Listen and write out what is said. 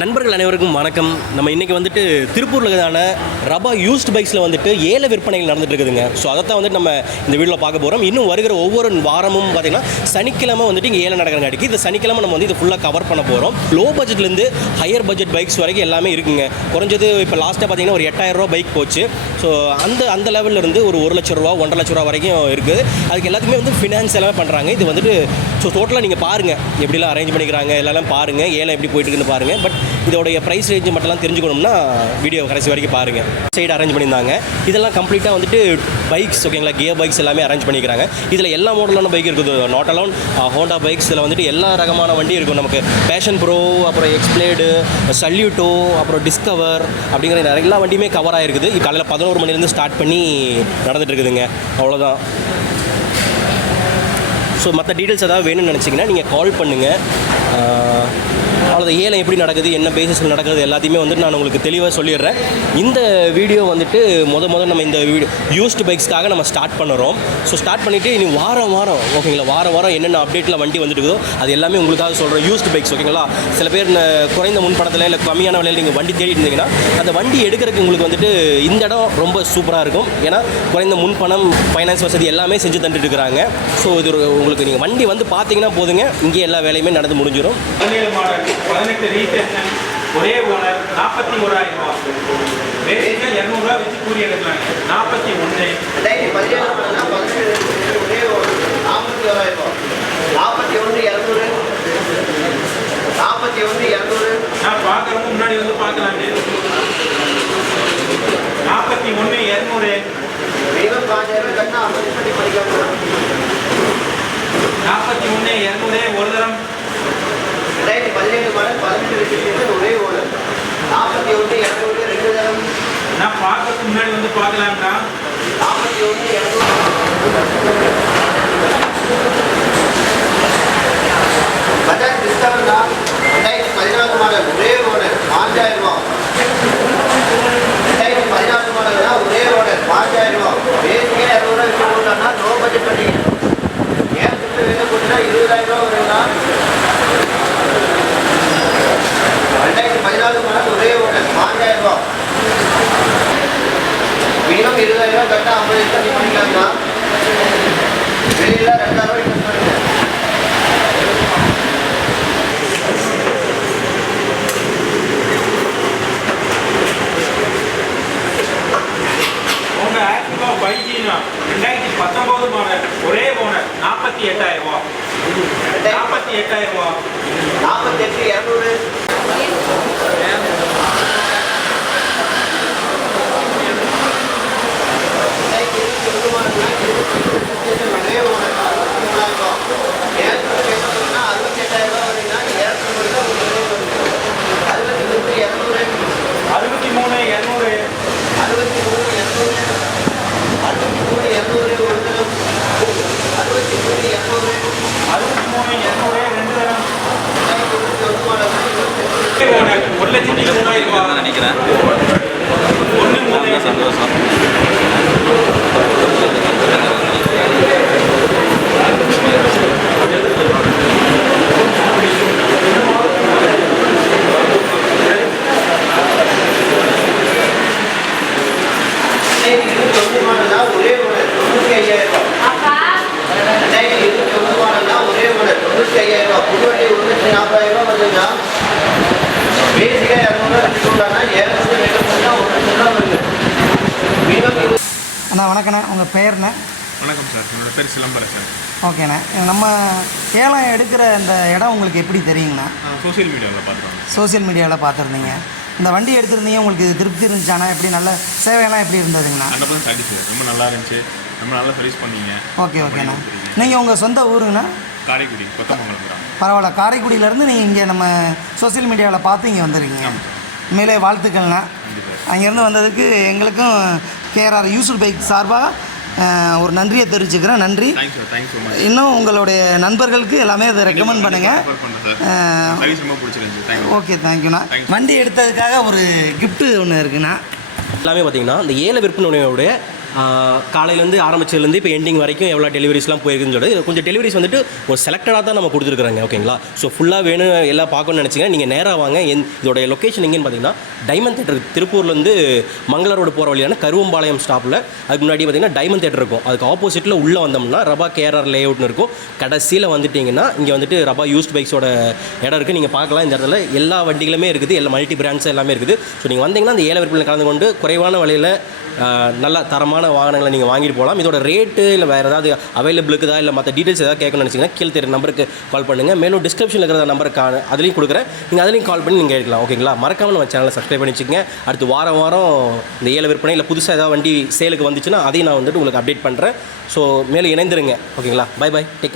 நண்பர்கள் அனைவருக்கும் வணக்கம். நம்ம இன்றைக்கி வந்துட்டு திருப்பூரில் இருக்கிறதான ரபா யூஸ்ட் பைக்ஸில் வந்துட்டு ஏல விற்பனைகள் நடந்துட்டு இருக்குதுங்க ஸோ அதைத்தான் வந்துட்டு நம்ம இந்த வீடியோவில் பார்க்க போகிறோம் இன்னும் வருகிற ஒவ்வொரு வாரமும் பார்த்தீங்கன்னா சனிக்கிழமை வந்துட்டு இங்கே ஏழை நடக்கிறங்காட்டிக்கு இந்த சனிக்கிழமை நம்ம வந்து இதை ஃபுல்லாக கவர் பண்ண போகிறோம் லோ பட்ஜெட்லேருந்து ஹையர் பட்ஜெட் பைக்ஸ் வரைக்கும் எல்லாமே இருக்குங்க. குறைஞ்சது இப்போ லாஸ்ட்டாக பார்த்தீங்கன்னா ஒரு எட்டாயிரம் ரூபா பைக் போச்சு. ஸோ அந்த அந்த லெவலில் இருந்து ஒரு ஒரு லட்ச ரூபா ஒன்றரை லட்ச ரூபா வரைக்கும் இருக்குது. அதுக்கு எல்லாத்துக்குமே வந்து ஃபினான்ஸ் எல்லாமே பண்ணுறாங்க இது வந்துட்டு ஸோ டோட்டலாக நீங்கள் பாருங்கள் எப்படிலாம் அரேஞ்ச் பண்ணிக்கிறாங்க எல்லாம் பாருங்கள் ஏலம் எப்படி போயிட்டுருக்குன்னு பாருங்கள் பட் இதோடைய ப்ரைஸ் ரேஞ்சு மட்டும்லாம் தெரிஞ்சுக்கணும்னா வீடியோ கடைசி வரைக்கும் பாருங்கள் சைடு அரேஞ்ச் பண்ணியிருந்தாங்க. இதெல்லாம் கம்ப்ளீட்டாக வந்துட்டு பைக்ஸ் ஓகேங்களா கியர் பைக்ஸ் எல்லாமே அரேஞ்ச் பண்ணிக்கிறாங்க. இதில் எல்லா மாடலான பைக் இருக்குது. நாட் அலோன் ஹோண்டா பைக்ஸ் இதில் வந்துட்டு எல்லா ரகமான வண்டி இருக்கும். நமக்கு பேஷன் ப்ரோ அப்புறம் எக்ஸ்பிளேடு சல்யூட்டோ அப்புறம் டிஸ்கவர் அப்படிங்கிற நிறைய எல்லா வண்டியுமே கவர் ஆகிருக்குது காலையில் பதினோரு மணிலேருந்து ஸ்டார்ட் பண்ணி நடந்துட்டு இருக்குதுங்க. அவ்வளோதான் ஸோ மற்ற டீட்டெயில்ஸ் ஏதாவது வேணும்னு நினச்சிங்கன்னா நீங்கள் கால் பண்ணுங்கள் அவ்வளோதான் ஏலம் எப்படி நடக்குது என்ன பேசிஸில் நடக்குது எல்லாத்தையுமே வந்துட்டு நான் உங்களுக்கு தெளிவாக சொல்லிடுறேன். இந்த வீடியோ வந்துட்டு முத முத நம்ம இந்த வீடியோ யூஸ்டு பைக்ஸ்க்காக நம்ம ஸ்டார்ட் பண்ணுறோம். ஸோ ஸ்டார்ட் பண்ணிவிட்டு இனி வாரம் வாரம் ஓகேங்களா வாரம் வாரம் என்னென்ன அப்டேட்டில் வண்டி வந்துட்டு இருக்குதோ அது எல்லாமே உங்களுக்காக சொல்கிறேன் யூஸ்டு பைக்ஸ் ஓகேங்களா சில பேர் குறைந்த முன்படத்தில் இல்லை கம்மியான விலையில் நீங்கள் வண்டி தேடிட்டு இருந்தீங்கன்னா அந்த வண்டி எடுக்கிறதுக்கு உங்களுக்கு வந்துட்டு இந்த இடம் ரொம்ப சூப்பராக இருக்கும். ஏன்னா குறைந்த முன்பணம் ஃபைனான்ஸ் வசதி எல்லாமே செஞ்சு தந்துட்டு இருக்கிறாங்க. ஸோ இது உங்களுக்கு நீங்கள் வண்டி வந்து பார்த்தீங்கன்னா போதுங்க. இங்கே எல்லா வேலையுமே நடந்து முடிஞ்சிடும். பதினெட்டு ரீசேஷன் ஒரே ஓனர் நாற்பத்தி ஓராயிரம் ரூபா பேசிக்காக இரநூறுவா வச்சு கூலி எடுக்கலாங்க நாற்பத்தி ஒன்று நாற்பத்தி ஓராயிரம் நாற்பத்தி ஒன்று இரநூறு நாற்பத்தி ஒன்று இரநூறு. நான் பார்க்குறவங்க முன்னாடி வந்து பார்க்கலாங்க நாற்பத்தி ஒன்று இரநூறு. மினிமம் பாஞ்சாயிரம் கட்டினா நாற்பத்தி ஒன்று இரநூறு ஒரு தரம் ரெண்டாயிரத்தி பதினேழு மாடல் பதினெட்டு ரெஜிஸ்ட்ரேஷன் ஒரே ஓனர் நாற்பத்தி ஒன்று இரநூறு ரெண்டு தரம் நான் பார்க்கறதுக்கு முன்னாடி வந்து பார்க்கலாங்கண்ணா நாற்பத்தி ஒன்று இரநூறு பஜாஜ் டிஸ்கவர் தான் ரெண்டாயிரத்தி பதினாலு மாடல் ஒரே ஓனர் பாஞ்சாயிரம் ரூபா ரெண்டாயிரத்தி பதினாலு மாடல் தான் ஒரே ஓனர் பாஞ்சாயிரம் ரூபா பேசிக்கே இரநூறுவா வச்சு போட்டோம்னா நோ பட்ஜெட் பண்ணி ஏன் சுட்டு வெளில போட்டுனா இருபதாயிரம் ரூபா வருங்களா ரெண்டாயிரத்தி பதினாலு மாடல் ஒரே ஓனர் பாஞ்சாயிரம் ரூபா மினிமம் இருபதாயிரம் ரூபா கரெக்டாக ஐம்பது லட்சம் பண்ணிக்கலாங்களா வெளியில் ரெண்டாயிரம் ரூபாய் இன்வெஸ்ட் பண்ணுங்க உங்க ஆக்டிவா பைக்கினா ரெண்டாயிரத்தி பத்தொம்போது மாடல் ஒரே ஓனர் நாற்பத்தி எட்டாயிரம் ரூபா. நாற்பத்தி எட்டாயிரம் ரூபா. நாற்பத்தெட்டு இரநூறு அறுபத்தி மூணு இரநூறு அறுபத்தி மூணு இரநூறு அறுபத்தி மூணு இரநூறு ஒரு தரம் அறுபத்தி மூணு இரநூறு அறுபத்தி மூணு இரநூறு ரெண்டு தரம் ரெண்டாயிரத்தி இருபத்தி ஒன்று மாடல் இருபத்தி ஓனர் ஒரு லட்சத்தி மூணாயிரம் ரூபா நினைக்கிறேன் ஒன்று மூணு சந்தோஷம் ரெண்டாயிரத்தி இருபத்தி ஒன்று மாடல் தான் ஒரே ஓனர் தொண்ணூற்றி ஐயாயிரம் ரூபாய் ரெண்டாயிரத்தி இருபத்தி ஒன்று மாடல் தான் ஒரே ஓனர் தொண்ணூற்றி ஐயாயிரம் ரூபாய் புது வண்டி ஒரு லட்சத்தி நாற்பதாயிரம் ரூபாய் வருதுன்னா பேசிக்காக இரநூறுவா ஏழு ரூபா இருபது அண்ணா வணக்கண்ணே. உங்கள் பேர்ண்ணே வணக்கம் சார். என்னோட பேர் சிலம்பரசன் ஓகேண்ணே. நம்ம ஏலம் எடுக்கிற இந்த இடம் உங்களுக்கு எப்படி தெரியுங்கண்ணா? நான் சோஷியல் மீடியாவில் பார்த்துருவேன் சோஷியல் மீடியாவில் பார்த்துருந்தீங்க. இந்த வண்டி எடுத்திருந்தீங்க உங்களுக்கு திருப்தி இருந்துச்சாண்ணா? எப்படி நல்ல சேவையெல்லாம் எப்படி இருந்ததுங்கண்ணா? ஹண்ட்ரட் பர்சன்ட் சாட்டிஸ்ஃபை ரொம்ப நல்லா இருந்துச்சு. ரொம்ப நல்லா சர்வீஸ் பண்ணீங்க. ஓகே ஓகேண்ணா. நீங்கள் உங்கள் சொந்த ஊருங்கண்ணா? காரைக்குடி கொத்தமங்கலம் கிராமம் பரவாயில்ல. காரைக்குடியிலேருந்து நீங்கள் இங்கே நம்ம சோஷியல் மீடியாவில் பார்த்து இங்கே வந்திருக்கீங்க. உண்மையிலே வாழ்த்துக்கள்ண்ணா அங்கேருந்து வந்ததுக்கு எங்களுக்கும் கேஆர்ஆர் யூசர் பைக் சார்பாக ஒரு நன்றியை தெரிவிச்சுக்கிறேன். நன்றி. இன்னும் உங்களுடைய நண்பர்களுக்கு எல்லாமே அதை ரெக்கமெண்ட் பண்ணுங்கள் ஓகே தேங்க்யூண்ணா Thank you. வண்டி எடுத்ததுக்காக ஒரு கிஃப்ட்டு ஒன்று இருக்குண்ணா. எல்லாமே பார்த்தீங்கன்னா இந்த ஏல விற்பனையோடைய காலையிலேருந்து ஆரம்பிச்சதுலேருந்து இப்போ எண்டிங் வரைக்கும் எவ்வளோ டெலிவரிஸ்லாம் போயிருக்குன்னு சொல்லி கொஞ்சம் டெலிவரிஸ் வந்துட்டு ஒரு செலக்டடாக தான் நம்ம கொடுத்துருக்குறாங்க ஓகேங்களா ஸோ ஃபுல்லாக வேணும் எல்லாம் பார்க்கணும்னு நினச்சிங்க நீங்கள் நேராக வாங்க. என் இதோட லொக்கேஷன் எங்கேன்னு பார்த்தீங்கன்னா டைமண்ட் தேட்டர் திருப்பூர்லேருந்து மங்கள ரோடு போகிற வழியான கருவம்பாளையம் ஸ்டாப்பில் அதுக்கு முன்னாடி பார்த்தீங்கன்னா டைமண்ட் தேட்டர் இருக்கும். அதுக்கு ஆப்போசிட்டில் உள்ளே வந்தோம்னா ரபா கேஆர் லே அவுட்னு இருக்கும். கடைசியில் வந்துட்டிங்கன்னா இங்கே வந்துட்டு ரபா யூஸ்ட் பைக்ஸோட இடம் இருக்குது நீங்கள் பார்க்கலாம் இந்த இடத்துல. எல்லா வண்டிகளுமே இருக்குது. எல்லா மல்டி பிராண்ட்ஸ் எல்லாமே இருக்குது. ஸோ நீங்கள் வந்தீங்கன்னா அந்த ஏழை விற்பனை கலந்து கொண்டு குறைவான விலையில் நல்ல தரமான வாகனங்களை நீங்கள் வாங்கிட்டு போகலாம் இதோட ரேட்டு இல்லை வேறு ஏதாவது அவைலபிள் இருக்குதா? இல்லை மற்ற டீட்டெயில்ஸ் ஏதாவது கேட்கணும்னு நினச்சிங்கன்னா கீழே தெரிய நம்பருக்கு கால் பண்ணுங்கள் மேலும் டிஸ்கிரிப்ஷனில் இருக்கிற நம்பருக்கு அதுலேயும் கொடுக்குறேன். நீங்கள் அதுலேயும் கால் பண்ணி நீங்கள் எடுக்கலாம். ஓகேங்களா மறக்காமல் நம்ம சேனலை சப்ஸ்கிரைப் பண்ணி வச்சுக்கோங்க. அடுத்து வாரம் வாரம் இந்த ஏழை விற்பனை இல்லை புதுசாக ஏதாவது வண்டி சேலுக்கு வந்துச்சுன்னா அதையும் நான் வந்துட்டு உங்களுக்கு அப்டேட் பண்ணுறேன் ஸோ மேலும் இணைந்துருங்க. ஓகேங்களா பை பை டேக்